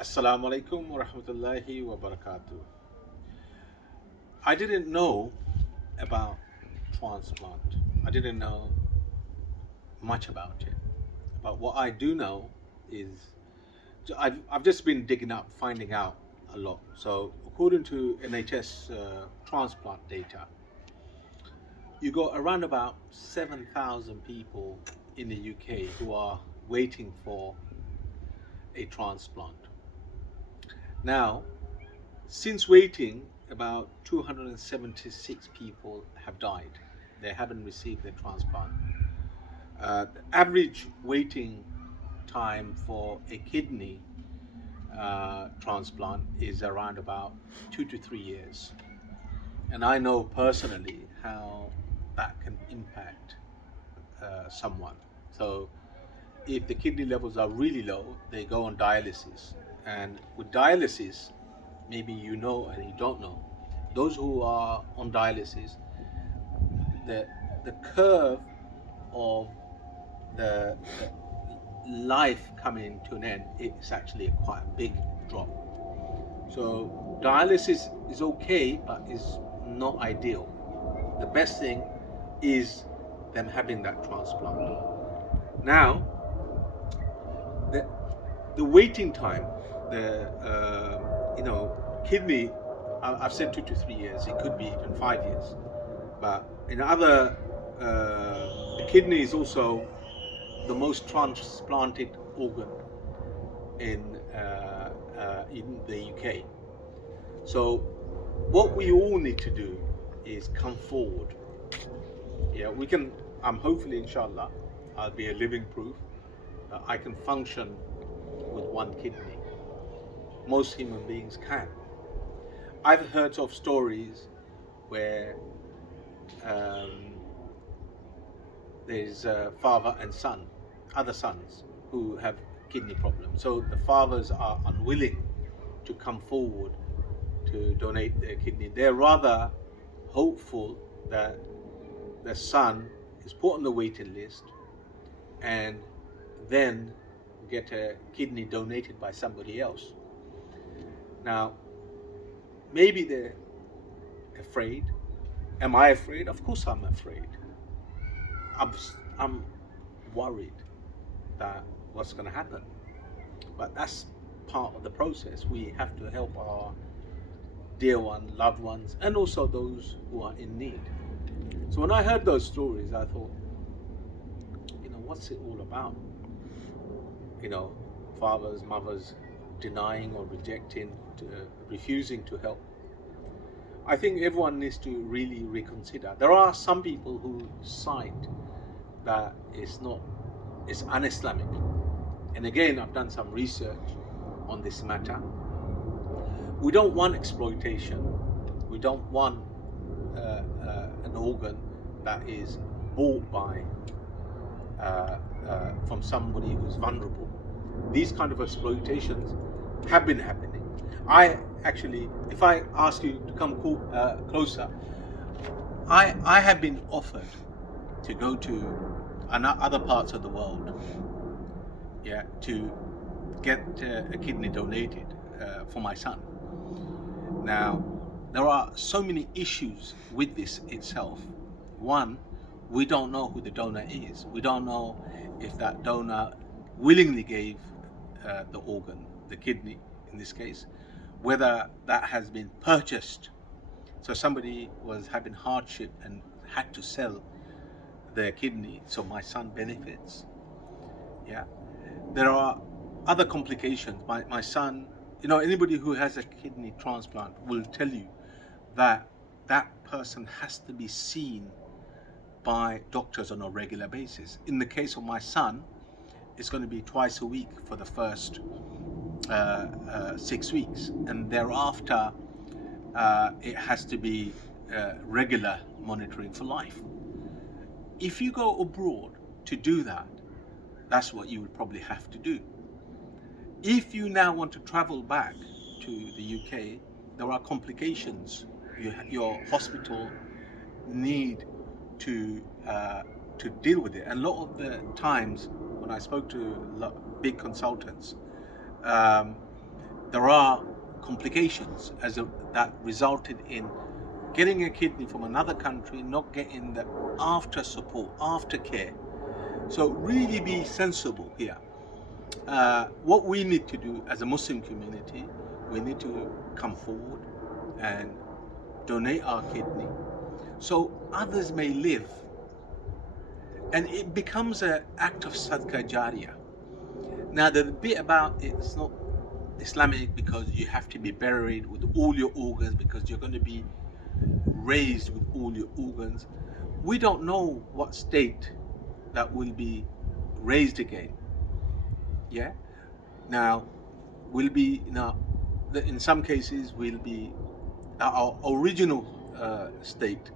Assalamu alaikum wa rahmatullahi wa barakatuh. I didn't know about transplant. I didn't know much about it. But what I do know is I've just been digging up, finding out a lot. So, according to NHS transplant data, you got around about 7,000 people in the UK who are waiting for a transplant. Now, since waiting, about 276 people have died. They haven't received their transplant. The average waiting time for a kidney transplant is around about 2 to 3 years. And I know personally how that can impact someone. So, if the kidney levels are really low, they go on dialysis. And with dialysis, maybe you know and you don't know, those who are on dialysis, the the curve of the life coming to an end is actually quite a big drop. So dialysis is okay, but is not ideal. The best thing is them having that transplant. Now, the the waiting time, the kidney, I've said 2 to 3 years. It could be even 5 years. But in other, the kidney is also the most transplanted organ in the UK. So what we all need to do is come forward. Yeah, we can. I'm hopefully, inshallah, I'll be a living proof that I can function with one kidney. Most human beings can. I've heard of stories where um, there's a father and son, other sons who have kidney problems. So the fathers are unwilling to come forward to donate their kidney. They're rather hopeful that the son is put on the waiting list and then get a kidney donated by somebody else. Now, maybe they're afraid. Am I afraid? Of course, I'm afraid. I'm, I'm worried that what's going to happen. But that's part of the process. We have to help our dear ones, loved ones, and also those who are in need. So when I heard those stories, I thought, what's it all about? You know, fathers, mothers denying or rejecting, refusing to help. I think everyone needs to really reconsider. There are some people who cite that it's un-Islamic. And again, I've done some research on this matter. We don't want exploitation. We don't want an organ that is bought by from somebody who's vulnerable. These kind of exploitations have been happening. I actually, if I ask you to come closer, I have been offered to go to other parts of the world, yeah, to get a kidney donated for my son. Now, there are so many issues with this itself. One, we don't know who the donor is. We don't know if that donor willingly gave the organ, the kidney in this case, whether that has been purchased. So somebody was having hardship and had to sell their kidney so my son benefits. Yeah. There are other complications. My son, anybody who has a kidney transplant will tell you that that person has to be seen by doctors on a regular basis. In the case of my son, it's going to be twice a week for the first 6 weeks, and thereafter it has to be regular monitoring for life. If you go abroad to do that, that's what you would probably have to do. If you now want to travel back to the UK, there are complications. Your hospital need to deal with it. And a lot of the times when I spoke to big consultants, um, there are complications that resulted in getting a kidney from another country, not getting the after support, after care. So really be sensible here. What we need to do as a Muslim community, we need to come forward and donate our kidney so others may live. And it becomes an act of sadaqah jariyah. Now, the bit about it's not Islamic because you have to be buried with all your organs because you're going to be raised with all your organs. We don't know what state that will be raised again. Yeah. Now, will be now. In some cases, will be our original state.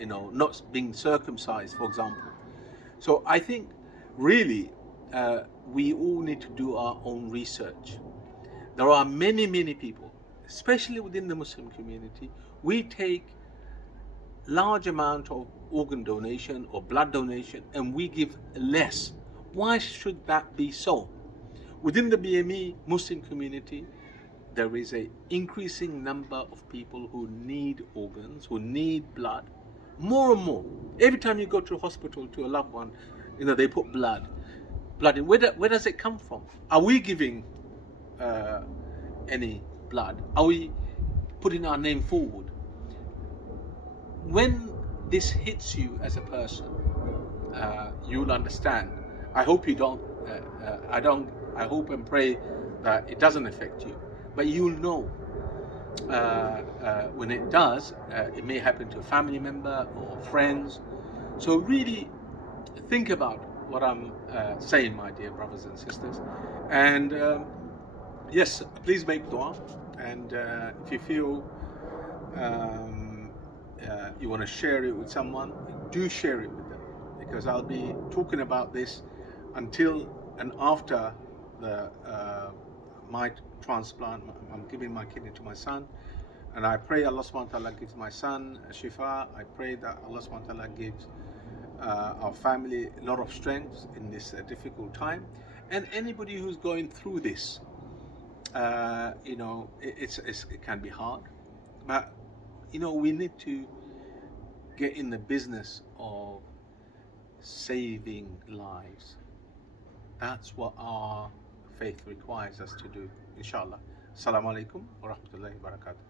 Not being circumcised, for example. So I think really we all need to do our own research. There are many, many people, especially within the Muslim community, we take large amount of organ donation or blood donation and we give less. Why should that be so? Within the BME Muslim community, there is an increasing number of people who need organs, who need blood, more and more. Every time you go to a hospital to a loved one, they put blood in. Where does it come from? Are we giving any blood? Are we putting our name forward? When this hits you as a person, you'll understand. I hope you don't. I hope and pray that it doesn't affect you, but you'll know when it does. It may happen to a family member or friends. So really think about what I'm saying, my dear brothers and sisters. And yes, please make dua. And if you feel you want to share it with someone, do share it with them, because I'll be talking about this until and after my transplant. I'm giving my kidney to my son, and I pray Allah subhanahu wa ta'ala gives my son shifa. I pray that Allah subhanahu wa ta'ala gives our family a lot of strength in this difficult time. And anybody who's going through this, it can be hard, but we need to get in the business of saving lives. That's what our faith requires us to do, inshallah. Assalamu alaikum wa rahmatullahi wa barakatuh.